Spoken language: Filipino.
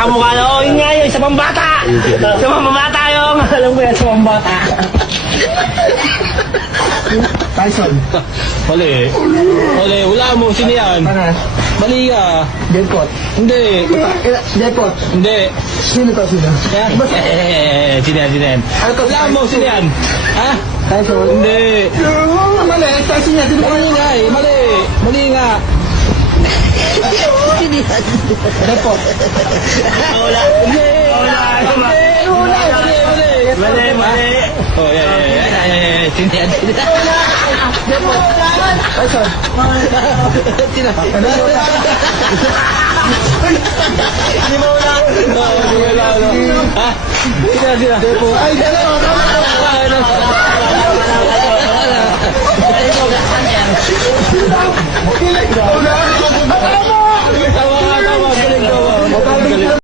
kamukha na. Oh, yun nga yun, isa pang bata. Isa pang bata yung. Alam ko yan, isa pang bata. Tyson. Mali. Mali, wala mo. Sino yan? Panas. Mali ka. Delpot. Hindi. Delpot. Hindi. Sino to, sino? Yan. Sino yan, sino yan? Ano to? Wala mo, sino yan? Ha? Tyson. Hindi. Mali, Tyson yan. Sino Mali nga eh. Mali. Mali nga. Delpot. Wala. Hindi. Wala. Mali. Mali, mali. Oh, yeah. Sino yan? Delpot. Tyson. Sino? Hindi mo wala. Ha? Sino? Delpot. Ay, Delpot. Tama, galing, tama.